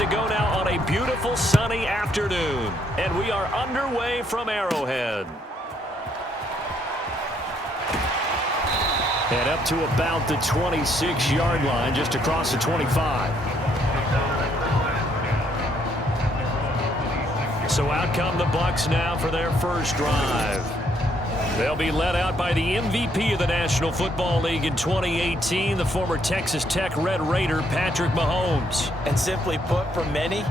to go now on a beautiful sunny afternoon. And we are underway from Arrowhead. And up to about the 26-yard line, just across the 25. So out come the Bucs now for their first drive. They'll be led out by the MVP of the National Football League in 2018, the former Texas Tech Red Raider, Patrick Mahomes. And simply put, for many,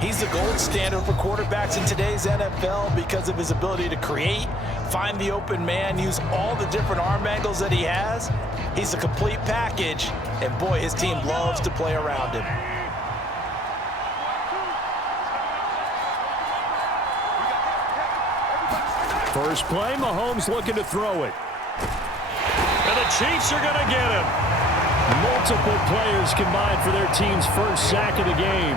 he's the gold standard for quarterbacks in today's NFL because of his ability to create, find the open man, use all the different arm angles that he has. He's a complete package, and boy, his team loves to play around him. First play, Mahomes looking to throw it. And the Chiefs are going to get him. Multiple players combined for their team's first sack of the game.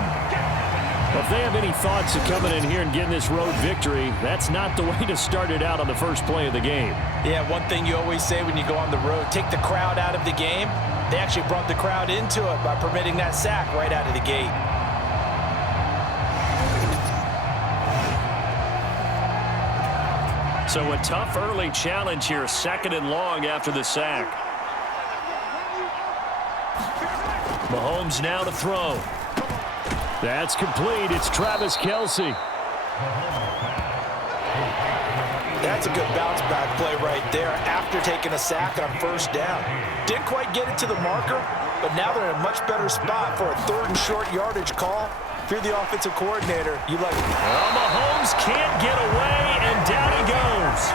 If they have any thoughts of coming in here and getting this road victory, that's not the way to start it out on the first play of the game. Yeah, one thing you always say when you go on the road, take the crowd out of the game. They actually brought the crowd into it by permitting that sack right out of the gate. So a tough early challenge here, 2nd and long after the sack. Mahomes now to throw. That's complete. It's Travis Kelce. That's a good bounce-back play right there after taking a sack on first down. Didn't quite get it to the marker, but now they're in a much better spot for a 3rd and short yardage call. If you're the offensive coordinator, you like it. Well, Mahomes can't get away, and down he goes.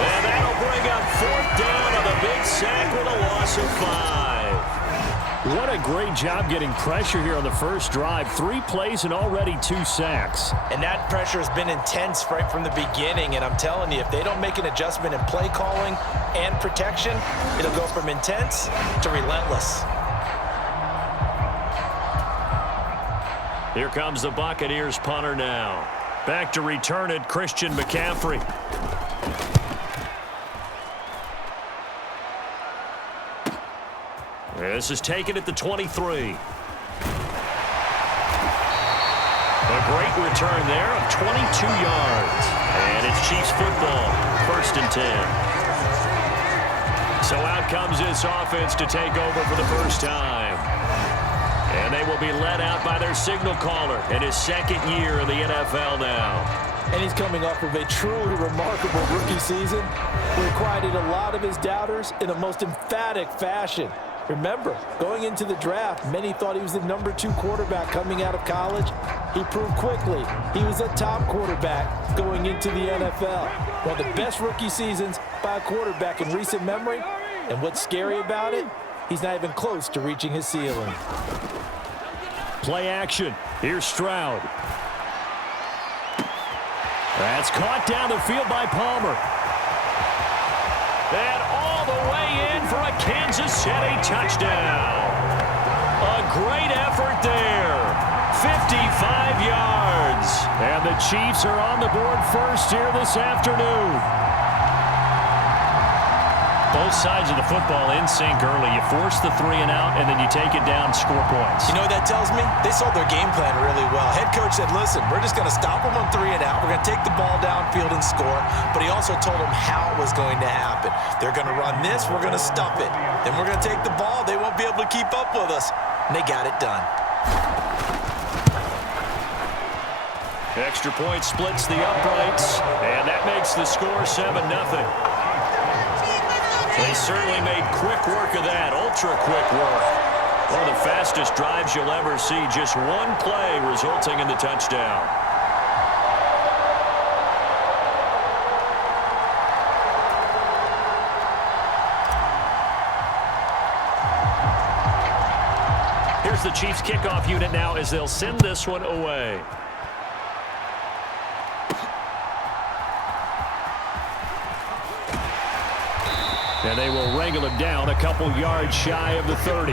And that'll bring up 4th down on the big sack with a loss of 5. What a great job getting pressure here on the first drive. 3 plays and already 2 sacks. And that pressure has been intense right from the beginning. And I'm telling you, if they don't make an adjustment in play calling and protection, it'll go from intense to relentless. Here comes the Buccaneers punter now. Back to return it, Christian McCaffrey. This is taken at the 23. A great return there of 22 yards. And it's Chiefs football, 1st and 10. So out comes this offense to take over for the first time. And they will be led out by their signal caller in his 2nd year in the NFL now. And he's coming off of a truly remarkable rookie season where he quieted a lot of his doubters in a most emphatic fashion. Remember, going into the draft, many thought he was the number 2 quarterback coming out of college. He proved quickly he was a top quarterback going into the NFL. One of the best rookie seasons by a quarterback in recent memory. And what's scary about it, he's not even close to reaching his ceiling. Play action. Here's Stroud. That's caught down the field by Palmer. And all the way in for a Kansas City touchdown. A great effort there. 55 yards. And the Chiefs are on the board first here this afternoon. Both sides of the football in sync early. You force the 3 and out, and then you take it down, score points. You know what that tells me? They sold their game plan really well. Head coach said, listen, we're just going to stop them on 3 and out. We're going to take the ball downfield and score. But he also told them how it was going to happen. They're going to run this. We're going to stuff it. Then we're going to take the ball. They won't be able to keep up with us. And they got it done. Extra point splits the uprights, and that makes the score 7-0. They certainly made quick work of that, ultra-quick work. One of the fastest drives you'll ever see, just one play resulting in the touchdown. Here's the Chiefs kickoff unit now as they'll send this one away. And they will wrangle him down a couple yards shy of the 30.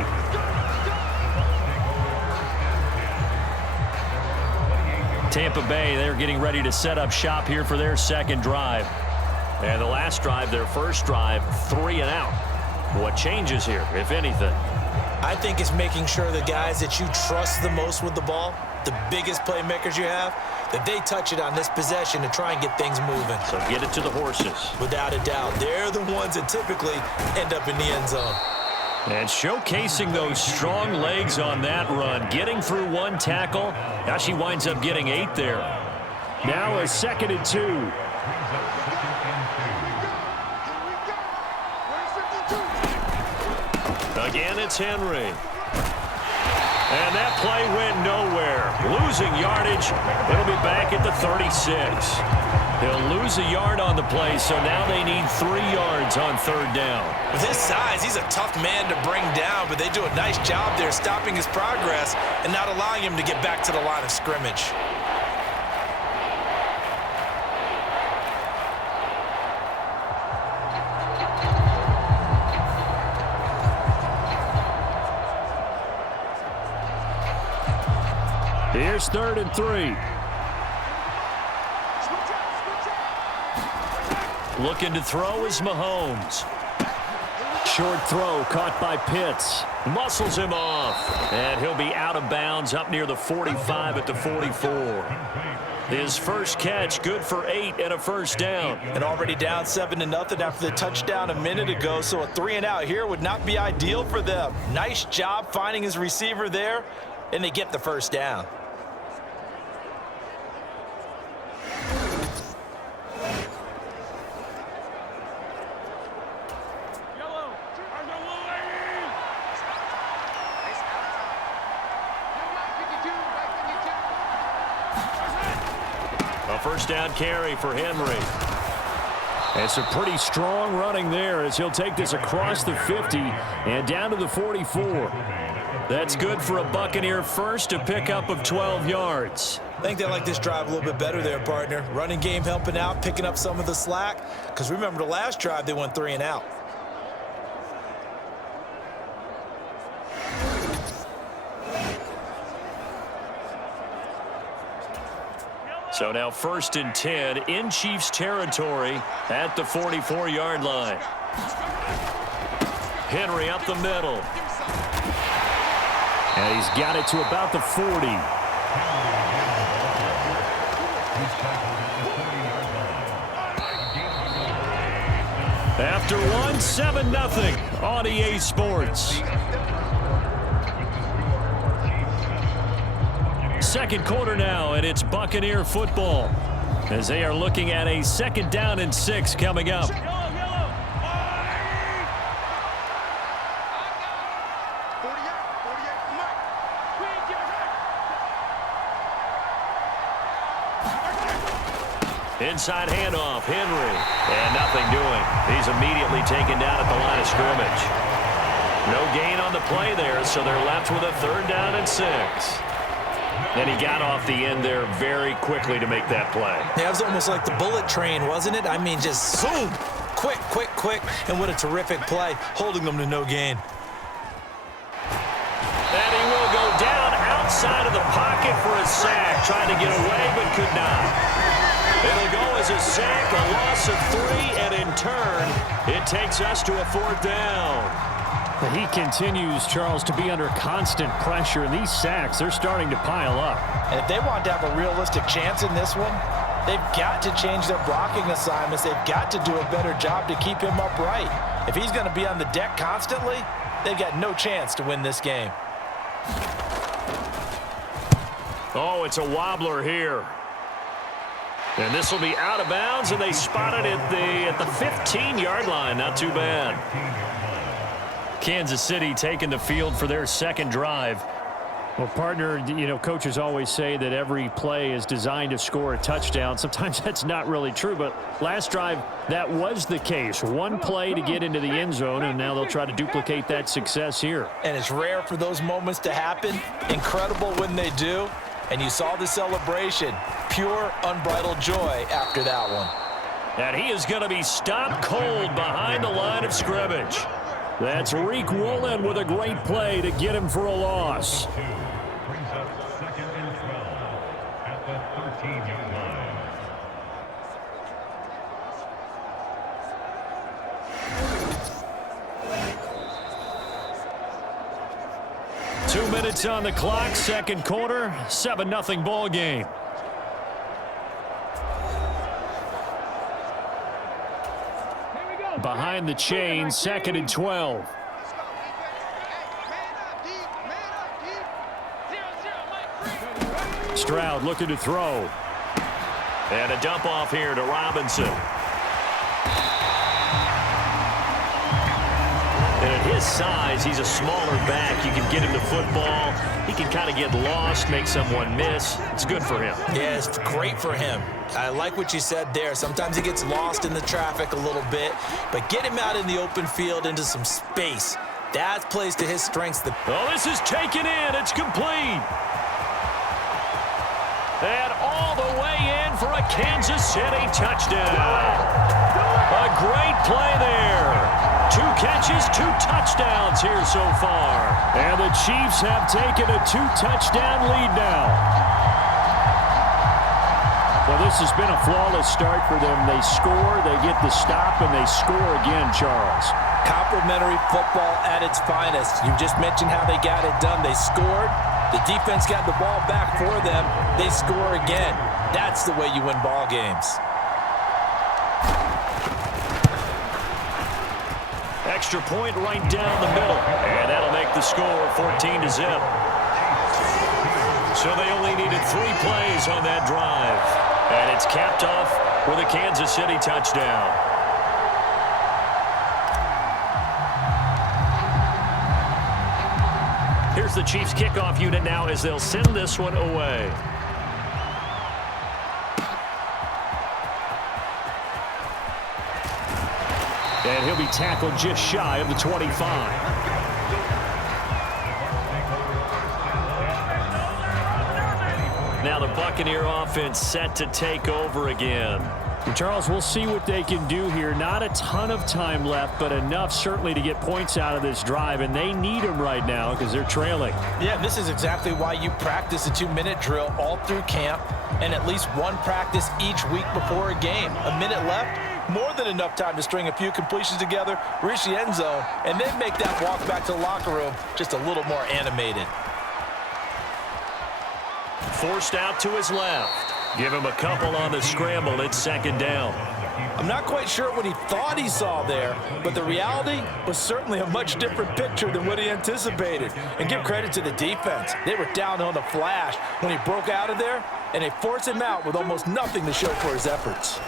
Tampa Bay, they're getting ready to set up shop here for their 2nd drive. And the last drive, their first drive, 3 and out. What changes here, if anything? I think it's making sure the guys that you trust the most with the ball, the biggest playmakers you have, that they touch it on this possession to try and get things moving. So get it to the horses. Without a doubt, they're the ones that typically end up in the end zone. And showcasing those strong legs on that run, getting through one tackle. Now she winds up getting 8 there. Now a 2nd and 2. Again, it's Henry. And that play went nowhere. Losing yardage. It'll be back at the 36. He'll lose a yard on the play, so now they need 3 yards on 3rd down. With his size, he's a tough man to bring down, but they do a nice job there stopping his progress and not allowing him to get back to the line of scrimmage. Here's 3rd and 3. Looking to throw is Mahomes. Short throw caught by Pitts. Muscles him off. And he'll be out of bounds up near the 45 at the 44. His first catch good for 8 and a 1st down. And already down 7-0 after the touchdown a minute ago, so a 3 and out here would not be ideal for them. Nice job finding his receiver there, and they get the 1st down. A 1st down carry for Henry. And some pretty strong running there as he'll take this across the 50 and down to the 44. That's good for a Buccaneer first, a pickup of 12 yards. I think they like this drive a little bit better there, partner. Running game helping out, picking up some of the slack. Because remember, the last drive they went 3 and out. So now 1st and 10 in Chiefs territory at the 44-yard line. Henry up the middle. And he's got it to about the 40. After one, 7-0 on EA Sports. 2nd quarter now, and it's Buccaneer football as they are looking at a 2nd down and 6 coming up. Inside handoff, Henry, and nothing doing. He's immediately taken down at the line of scrimmage. No gain on the play there, so they're left with a 3rd down and 6. And he got off the end there very quickly to make that play. Yeah, it was almost like the bullet train, wasn't it? I mean, just zoom, quick, quick, quick, and what a terrific play, holding them to no gain. And he will go down outside of the pocket for a sack, trying to get away but could not. It'll go as a sack, a loss of 3, and in turn, it takes us to a 4th down. He continues, Charles, to be under constant pressure, and these sacks, they're starting to pile up. And if they want to have a realistic chance in this one, they've got to change their blocking assignments. They've got to do a better job to keep him upright. If he's going to be on the deck constantly, they've got no chance to win this game. Oh, it's a wobbler here. And this will be out of bounds, and they spot it at the 15-yard line. Not too bad. Kansas City taking the field for their 2nd drive. Well, partner, you know, coaches always say that every play is designed to score a touchdown. Sometimes that's not really true, but last drive, that was the case. One play to get into the end zone, and now they'll try to duplicate that success here. And it's rare for those moments to happen. Incredible when they do. And you saw the celebration. Pure, unbridled joy after that one. And he is going to be stopped cold behind the line of scrimmage. That's Reek Woolen with a great play to get him for a loss. Brings up 2nd and 12 at the 13-yard line. 2 minutes on the clock, second quarter, 7-0 ball game. Behind the chain, 2nd and 12. Stroud looking to throw. And a dump off here to Robinson. And at his size, he's a smaller back. You can get him the football. He can kind of get lost, make someone miss. It's good for him. Yeah, it's great for him. I like what you said there. Sometimes he gets lost in the traffic a little bit, but get him out in the open field into some space. That plays to his strengths. Oh, this is taken in. It's complete. And all the way in for a Kansas City touchdown. A great play there. 2 catches, 2 touchdowns here so far. And the Chiefs have taken a 2-touchdown lead now. Well, this has been a flawless start for them. They score, they get the stop, and they score again, Charles. Complimentary football at its finest. You just mentioned how they got it done. They scored. The defense got the ball back for them. They score again. That's the way you win ball games. Extra point right down the middle. And that'll make the score 14-0. So they only needed 3 plays on that drive. And it's capped off with a Kansas City touchdown. Here's the Chiefs kickoff unit now as they'll send this one away. And he'll be tackled just shy of the 25. Now the Buccaneer offense set to take over again. Charles, we'll see what they can do here. Not a ton of time left, but enough certainly to get points out of this drive, and they need them right now because they're trailing. Yeah, this is exactly why you practice a 2-minute drill all through camp and at least one practice each week before a game. A minute left, more than enough time to string a few completions together, reach the end zone, and then make that walk back to the locker room just a little more animated. Forced out to his left. Give him a couple on the scramble. It's 2nd down. I'm not quite sure what he thought he saw there, but the reality was certainly a much different picture than what he anticipated. And give credit to the defense. They were down on the flash when he broke out of there, and they forced him out with almost nothing to show for his efforts.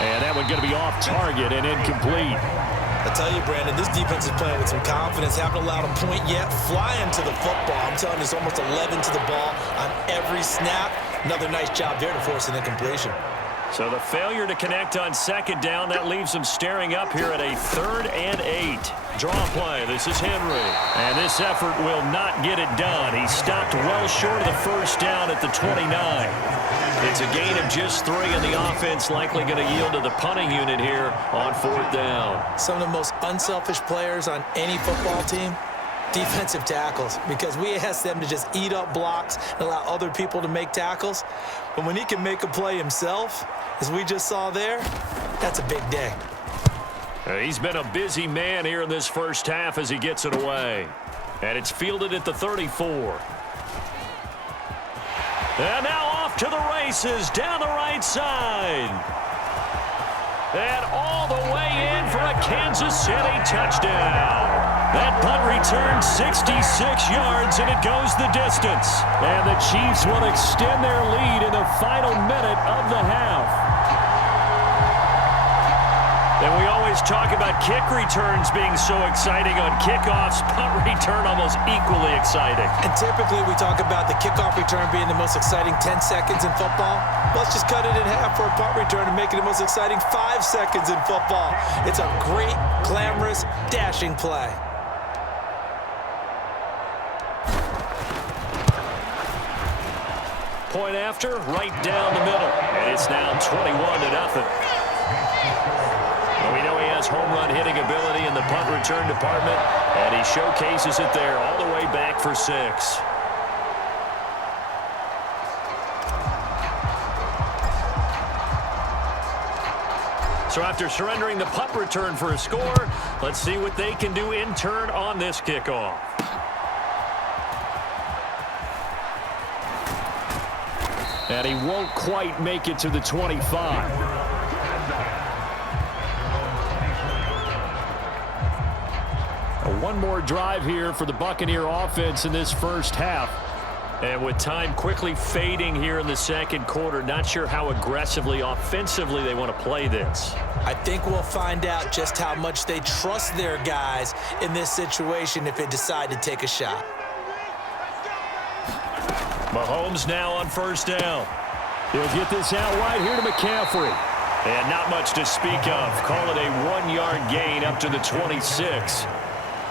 And that one going to be off target and incomplete. I tell you, Brandon, this defense is playing with some confidence. Haven't allowed a point yet. Flying to the football. I'm telling you, it's almost 11 to the ball on every snap. Another nice job there to force an incompletion. So the failure to connect on 2nd down, that leaves them staring up here at a 3rd and 8. Draw play. This is Henry. And this effort will not get it done. He stopped well short of the 1st down at the 29. It's a gain of just 3, and the offense likely going to yield to the punting unit here on 4th down. Some of the most unselfish players on any football team, defensive tackles, because we ask them to just eat up blocks and allow other people to make tackles. But when he can make a play himself, as we just saw there, that's a big day. He's been a busy man here in this first half as he gets it away. And it's fielded at the 34. And now off to the races down the right side. And all the way in for a Kansas City touchdown. That punt returns 66 yards, and it goes the distance. And the Chiefs will extend their lead in the final minute of the half. And we always talk about kick returns being so exciting. On kickoffs, punt return almost equally exciting. And typically we talk about the kickoff return being the most exciting 10 seconds in football. Let's just cut it in half for a punt return and make it the most exciting 5 seconds in football. It's a great, glamorous, dashing play. Point after, right down the middle. And it's now 21-0. We know he has home run hitting ability in the punt return department, and he showcases it there all the way back for 6. So after surrendering the punt return for a score, let's see what they can do in turn on this kickoff. And he won't quite make it to the 25. One more drive here for the Buccaneer offense in this first half. And with time quickly fading here in the second quarter, not sure how aggressively, offensively they want to play this. I think we'll find out just how much they trust their guys in this situation if they decide to take a shot. Mahomes now on first down. He'll get this out wide here to McCaffrey. And not much to speak of. Call it a 1-yard gain up to the 26.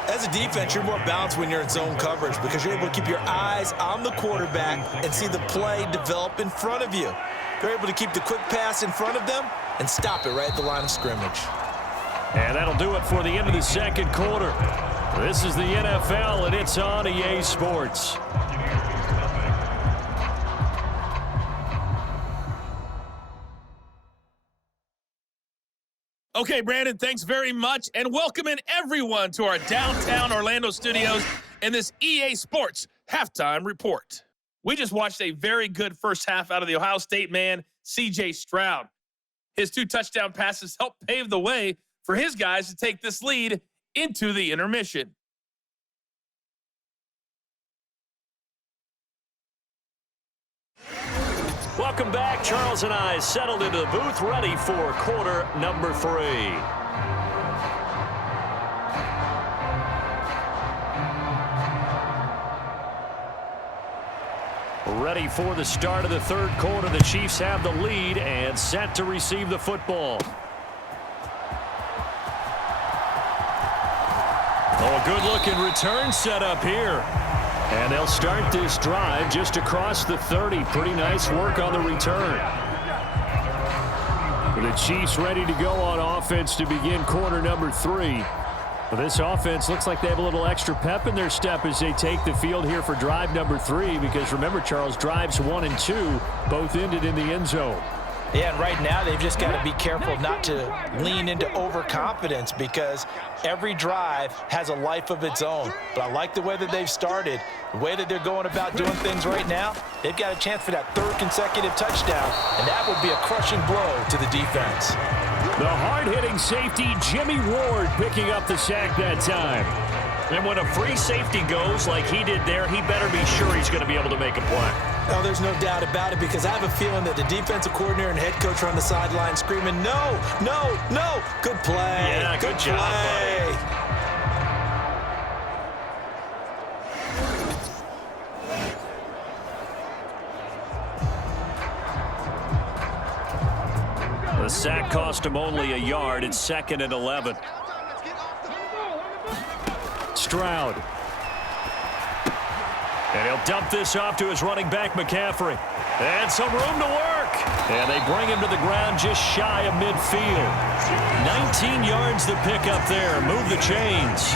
As a defense, you're more balanced when you're in zone coverage because you're able to keep your eyes on the quarterback and see the play develop in front of you. You're able to keep the quick pass in front of them and stop it right at the line of scrimmage. And that'll do it for the end of the second quarter. This is the NFL, and it's on EA Sports. Okay, Brandon, thanks very much, and welcome in everyone to our downtown Orlando studios in this EA Sports Halftime Report. We just watched a very good first half out of the Ohio State man, C.J. Stroud. His 2 touchdown passes helped pave the way for his guys to take this lead into the intermission. Welcome back. Charles and I settled into the booth, ready for quarter number 3. Ready for the start of the third quarter. The Chiefs have the lead and set to receive the football. Oh, a good-looking return set up here. And they'll start this drive just across the 30. Pretty nice work on the return. The Chiefs ready to go on offense to begin quarter number 3. Well, this offense looks like they have a little extra pep in their step as they take the field here for drive number 3. Because remember, Charles, drives 1 and 2 both ended in the end zone. Yeah, and right now they've just got to be careful not to lean into overconfidence because every drive has a life of its own. But I like the way that they've started, the way that they're going about doing things right now. They've got a chance for that 3rd consecutive touchdown, and that would be a crushing blow to the defense. The hard-hitting safety, Jimmy Ward, picking up the sack that time. And when a free safety goes like he did there, he better be sure he's going to be able to make a play. Oh, there's no doubt about it because I have a feeling that the defensive coordinator and head coach are on the sideline screaming, no, no, no. Good play. Yeah, good job, buddy. The sack cost him only a yard. It's 2nd and 11. Stroud. And he'll dump this off to his running back, McCaffrey. And some room to work. And they bring him to the ground just shy of midfield. 19 yards to pick up there. Move the chains.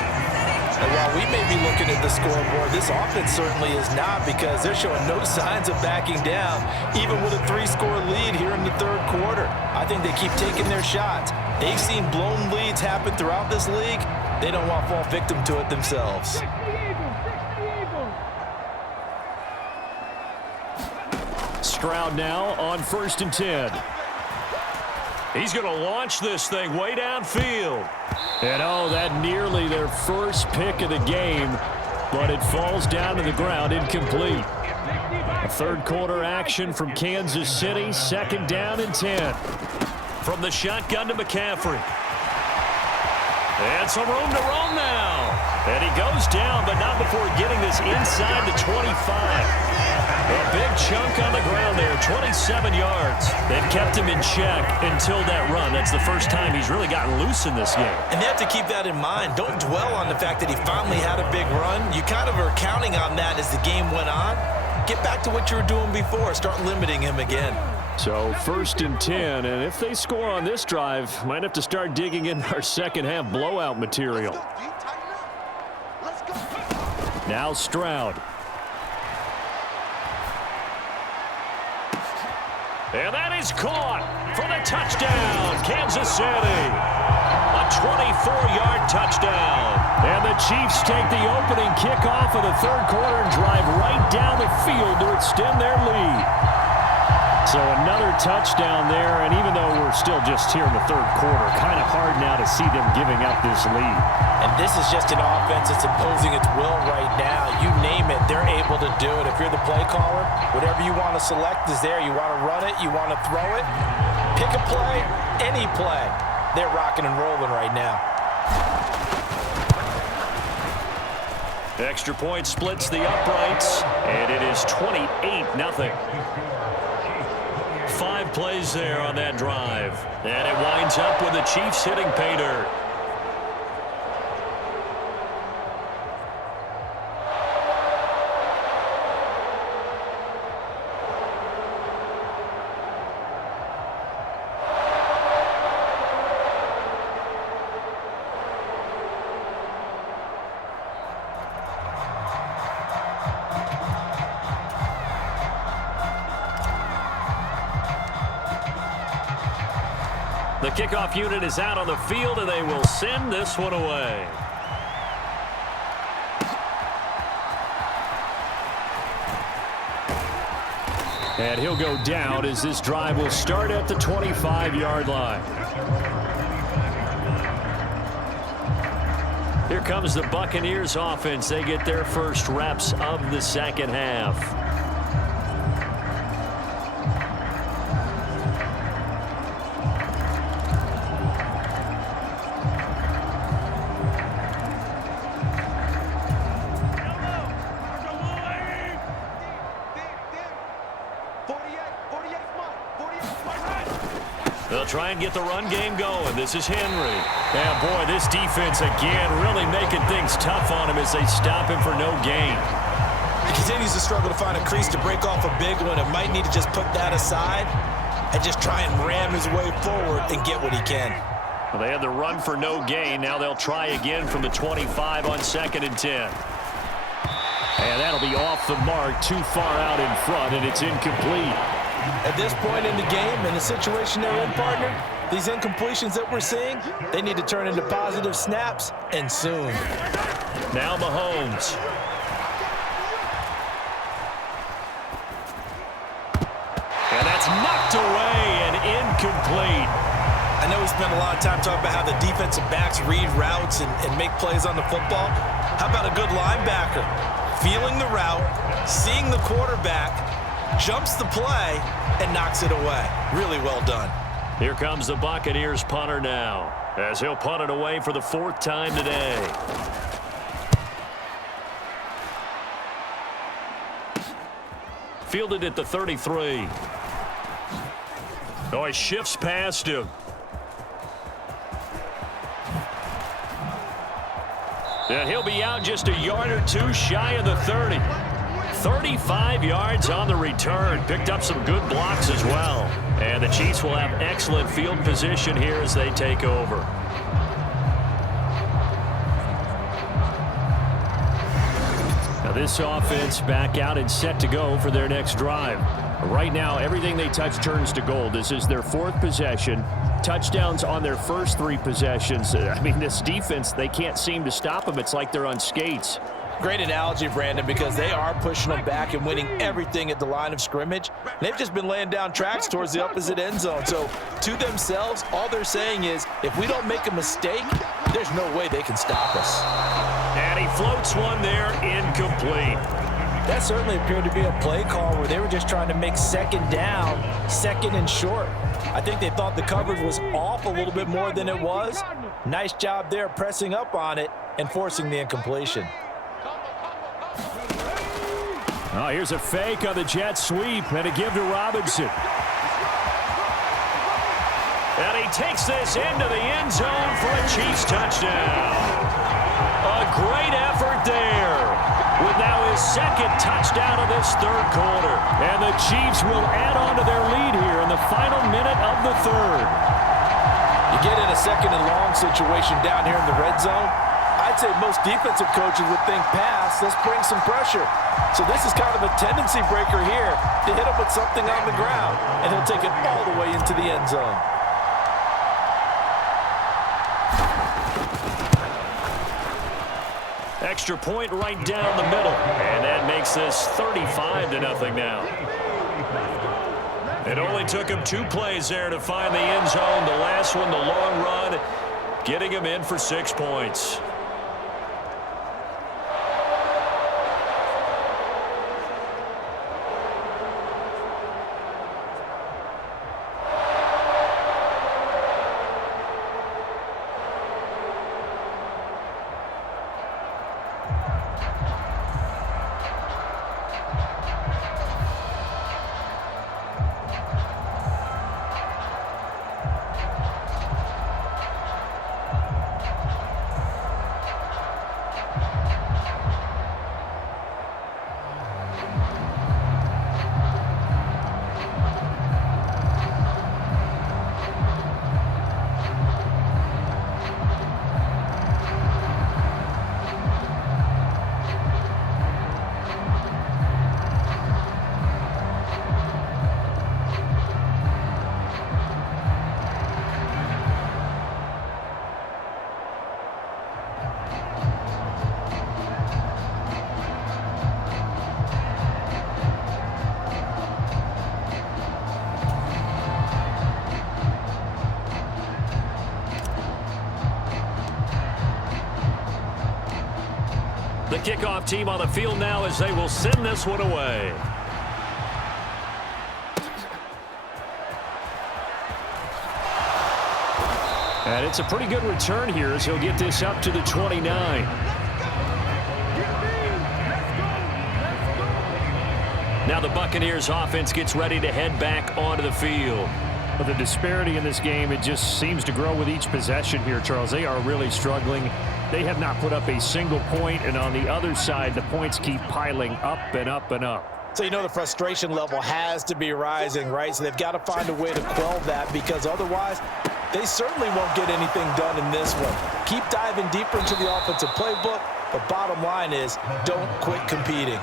And while we may be looking at the scoreboard, this offense certainly is not because they're showing no signs of backing down, even with a 3-score lead here in the 3rd quarter. I think they keep taking their shots. They've seen blown leads happen throughout this league. They don't want to fall victim to it themselves. Stroud now on 1st and 10. He's going to launch this thing way downfield. And oh, that nearly their first pick of the game, but it falls down to the ground incomplete. A 3rd quarter action from Kansas City, 2nd down and 10. From the shotgun to McCaffrey. And some room to roam now. And he goes down, but not before getting this inside the 25. A big chunk on the ground there, 27 yards. They've kept him in check until that run. That's the first time he's really gotten loose in this game. And they have to keep that in mind. Don't dwell on the fact that he finally had a big run. You kind of are counting on that as the game went on. Get back to what you were doing before. Start limiting him again. So 1st and 10, and if they score on this drive, might have to start digging in our second half blowout material. Now Stroud. And that is caught for the touchdown, Kansas City. A 24-yard touchdown. And the Chiefs take the opening kickoff of the 3rd quarter and drive right down the field to extend their lead. So another touchdown there, and even though we're still just here in the third quarter, kind of hard now to see them giving up this lead. And this is just an offense that's imposing its will right now. You name it, they're able to do it. If you're the play caller, whatever you want to select is there. You want to run it, you want to throw it, pick a play, any play. They're rocking and rolling right now. Extra point splits the uprights, and it is 28-0. 5 plays there on that drive. And it winds up with the Chiefs hitting pay dirt. The kickoff unit is out on the field, and they will send this one away. And he'll go down as this drive will start at the 25-yard line. Here comes the Buccaneers offense. They get their first reps of the second half. They'll try and get the run game going. This is Henry. And boy, this defense again really making things tough on him as they stop him for no gain. He continues to struggle to find a crease to break off a big one and might need to just put that aside and just try and ram his way forward and get what he can. Well, they had the run for no gain. Now they'll try again from the 25 on 2nd and 10. And that'll be off the mark, too far out in front, and it's incomplete. At this point in the game, in the situation they're in, partner, these incompletions that we're seeing, they need to turn into positive snaps, and soon. Now Mahomes. And that's knocked away and incomplete. I know we spent a lot of time talking about how the defensive backs read routes and make plays on the football. How about a good linebacker? Feeling the route, seeing the quarterback, jumps the play, and knocks it away. Really well done. Here comes the Buccaneers punter now, as he'll punt it away for the 4th time today. Fielded at the 33. Oh, he shifts past him. And he'll be out just a yard or two shy of the 30. 35 yards on the return. Picked up some good blocks as well. And the Chiefs will have excellent field position here as they take over. Now this offense back out and set to go for their next drive. Right now, everything they touch turns to gold. This is their 4th possession. Touchdowns on their first 3 possessions. I mean, this defense, they can't seem to stop them. It's like they're on skates. Great analogy, Brandon, because they are pushing them back and winning everything at the line of scrimmage. They've just been laying down tracks towards the opposite end zone. So to themselves, all they're saying is, if we don't make a mistake, there's no way they can stop us. And he floats one there, incomplete. That certainly appeared to be a play call where they were just trying to make second down, second and short. I think they thought the coverage was off a little bit more than it was. Nice job there pressing up on it and forcing the incompletion. Oh, here's a fake on the jet sweep and a give to Robinson. And he takes this into the end zone for a Chiefs touchdown. A great effort there with now his 2nd touchdown of this 3rd quarter. And the Chiefs will add on to their lead here in the final minute of the 3rd. You get in a 2nd and long situation down here in the red zone, I'd say most defensive coaches would think pass, let's bring some pressure. So this is kind of a tendency breaker here to hit him with something on the ground, and he'll take it all the way into the end zone. Extra point right down the middle, and that makes this 35-0 now. It only took him 2 plays there to find the end zone. The last one, the long run, getting him in for 6 points. The kickoff team on the field now as they will send this one away. And it's a pretty good return here as he'll get this up to the 29. Now the Buccaneers offense gets ready to head back onto the field. But the disparity in this game, it just seems to grow with each possession here, Charles. They are really struggling. They have not put up a single point, and on the other side, the points keep piling up and up and up. So you know the frustration level has to be rising, right? So they've got to find a way to quell that, because otherwise they certainly won't get anything done in this one. Keep diving deeper into the offensive playbook, but bottom line is don't quit competing.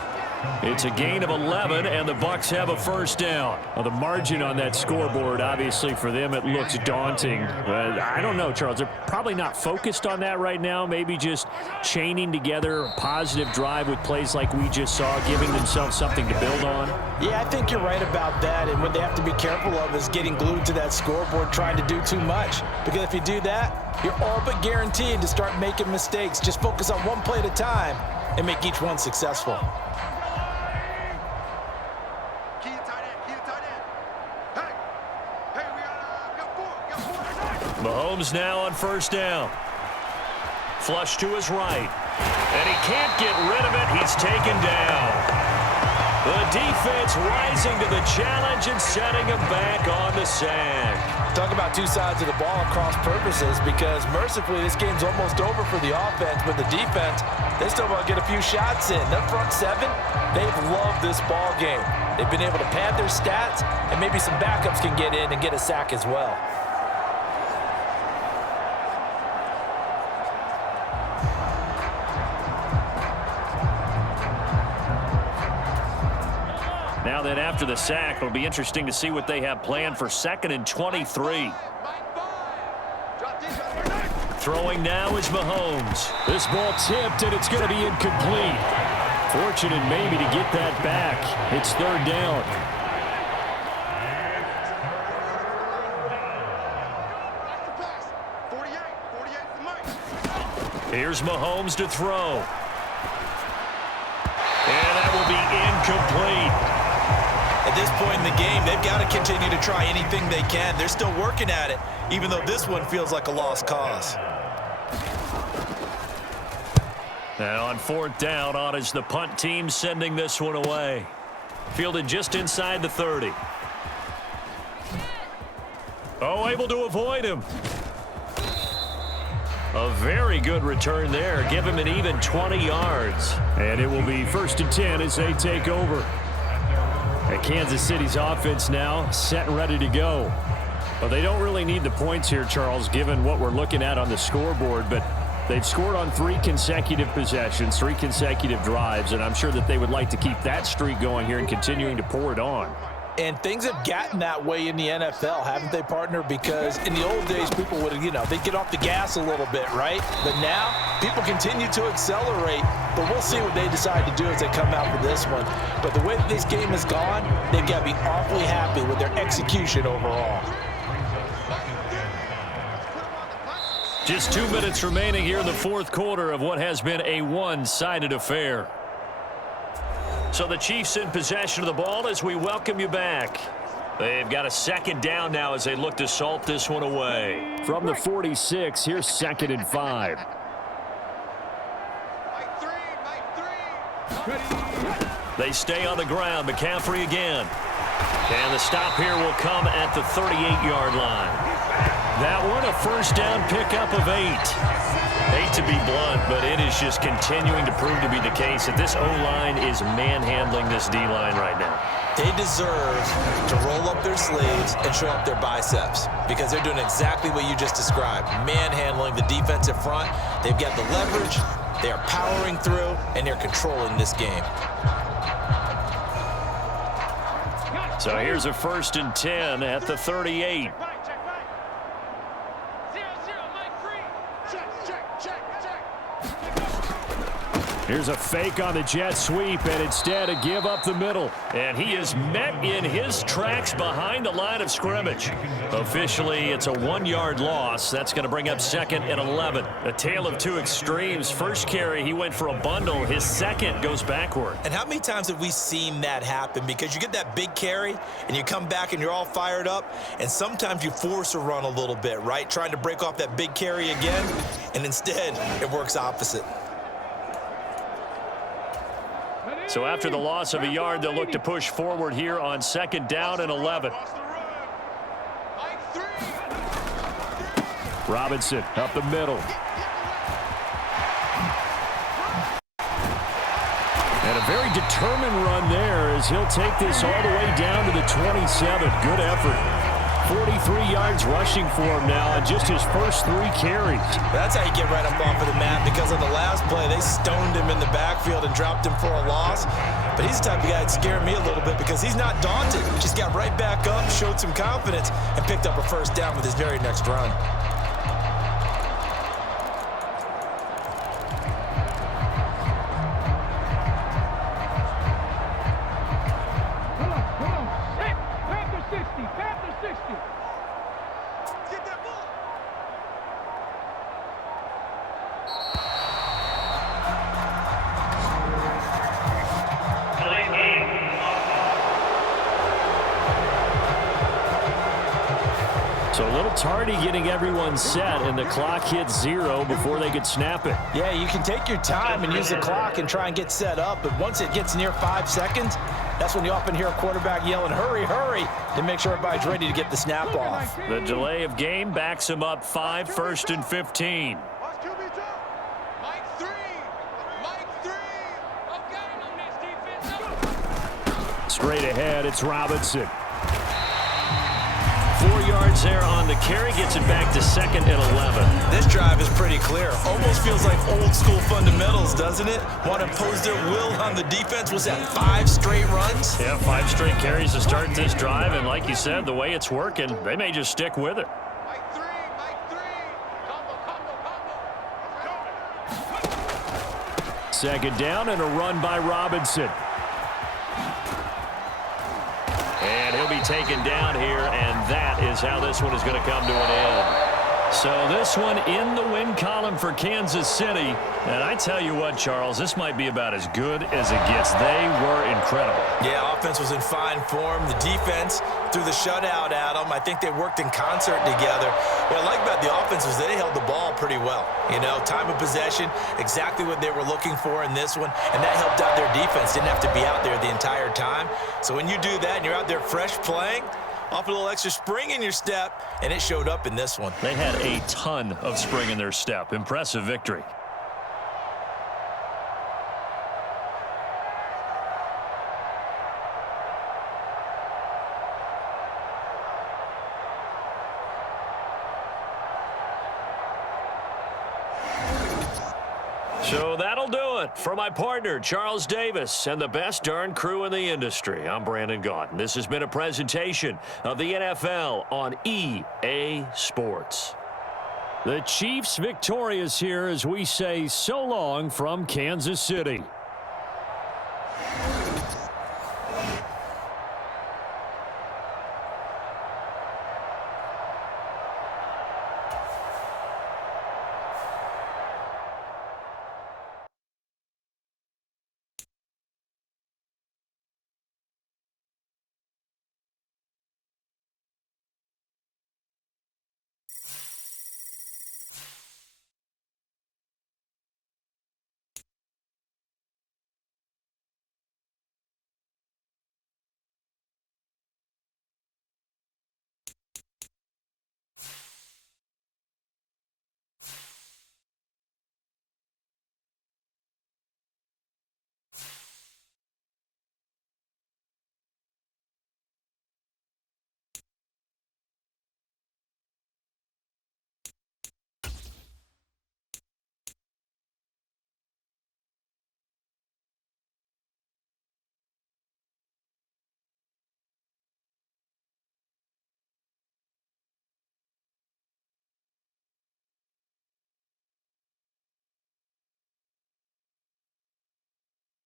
It's a gain of 11, and the Bucs have a first down. Well, the margin on that scoreboard, obviously, for them, it looks daunting. But I don't know, Charles. They're probably not focused on that right now. Maybe just chaining together a positive drive with plays like we just saw, giving themselves something to build on. Yeah, I think you're right about that. And what they have to be careful of is getting glued to that scoreboard, trying to do too much. Because if you do that, you're all but guaranteed to start making mistakes. Just focus on one play at a time and make each one successful. Mahomes now on first down. Flush to his right. And he can't get rid of it. He's taken down. The defense rising to the challenge and setting him back on the sack. Talk about two sides of the ball at cross purposes, because mercifully this game's almost over for the offense, but the defense, they still want to get a few shots in. Their front seven, they've loved this ball game. They've been able to pad their stats, and maybe some backups can get in and get a sack as well. Now then, after the sack, it'll be interesting to see what they have planned for 2nd and 23. Throwing now is Mahomes. This ball tipped, and it's going to be incomplete. Fortunate maybe to get that back. It's 3rd down. Here's Mahomes to throw. And that will be incomplete. At this point in the game, they've got to continue to try anything they can. They're still working at it, even though this one feels like a lost cause. Now on 4th down, on is the punt team sending this one away. Fielded just inside the 30. Oh, able to avoid him. A very good return there. Give him an even 20 yards. And it will be 1st and 10 as they take over. And Kansas City's offense now set and ready to go. Well, they don't really need the points here, Charles, given what we're looking at on the scoreboard, but they've scored on 3 consecutive possessions, 3 consecutive drives, and I'm sure that they would like to keep that streak going here and continuing to pour it on. And things have gotten that way in the NFL, haven't they, partner? Because in the old days, people would, they'd get off the gas a little bit, right? But now, people continue to accelerate. But we'll see what they decide to do as they come out for this one. But the way that this game has gone, they've got to be awfully happy with their execution overall. Just 2 minutes remaining here in the fourth quarter of what has been a one-sided affair. So the Chiefs in possession of the ball as we welcome you back. They've got a second down now as they look to salt this one away. From the 46, here's 2nd and 5. They stay on the ground. McCaffrey again. And the stop here will come at the 38-yard line. That one, a first down pickup of 8. Hate to be blunt, but it is just continuing to prove to be the case that this O-line is manhandling this D-line right now. They deserve to roll up their sleeves and show up their biceps because they're doing exactly what you just described, manhandling the defensive front. They've got the leverage, they are powering through, and they're controlling this game. So here's a 1st and 10 at the 38. Here's a fake on the jet sweep, and instead a give up the middle. And he is met in his tracks behind the line of scrimmage. Officially, it's a 1-yard loss. That's going to bring up 2nd and 11. A tale of two extremes. First carry, he went for a bundle. His second goes backward. And how many times have we seen that happen? Because you get that big carry, and you come back and you're all fired up, and sometimes you force a run a little bit, right? Trying to break off that big carry again, and instead it works opposite. So after the loss of a yard, they'll look to push forward here on 2nd down and 11. Robinson up the middle. And a very determined run there as he'll take this all the way down to the 27. Good effort. 43 yards rushing for him now in just his first 3 carries. That's how you get right up off of the mat, because on the last play, they stoned him in the backfield and dropped him for a loss. But he's the type of guy that scared me a little bit because he's not daunted. Just got right back up, showed some confidence, and picked up a first down with his very next run. So a little tardy getting everyone set, and the clock hits 0 before they could snap it. Yeah, you can take your time and use the clock and try and get set up, but once it gets near 5 seconds, that's when you often hear a quarterback yelling, hurry, hurry, to make sure everybody's ready to get the snap off. The delay of game backs him up 5, 1st and 15. Straight ahead, it's Robinson. 4 yards there on the carry, gets it back to 2nd and 11. This drive is pretty clear. Almost feels like old school fundamentals, doesn't it? Want to impose their will on the defense. Was that 5 straight runs? Yeah, 5 straight carries to start this drive, and like you said, the way it's working, they may just stick with it. Second down and a run by Robinson. And he'll be taken down here, and that is how this one is going to come to an end. So this one in the win column for Kansas City. And I tell you what, Charles, this might be about as good as it gets. They were incredible. Yeah, offense was in fine form. The defense threw the shutout at them. I think they worked in concert together. What I like about the offense was they held the ball pretty well. You know, time of possession, exactly what they were looking for in this one, and that helped out their defense. Didn't have to be out there the entire time. So when you do that and you're out there fresh playing, off a little extra spring in your step, and it showed up in this one. They had a ton of spring in their step. Impressive victory. So that'll do it. For my partner, Charles Davis, and the best darn crew in the industry, I'm Brandon Gaudin. This has been a presentation of the NFL on EA Sports. The Chiefs victorious here as we say so long from Kansas City.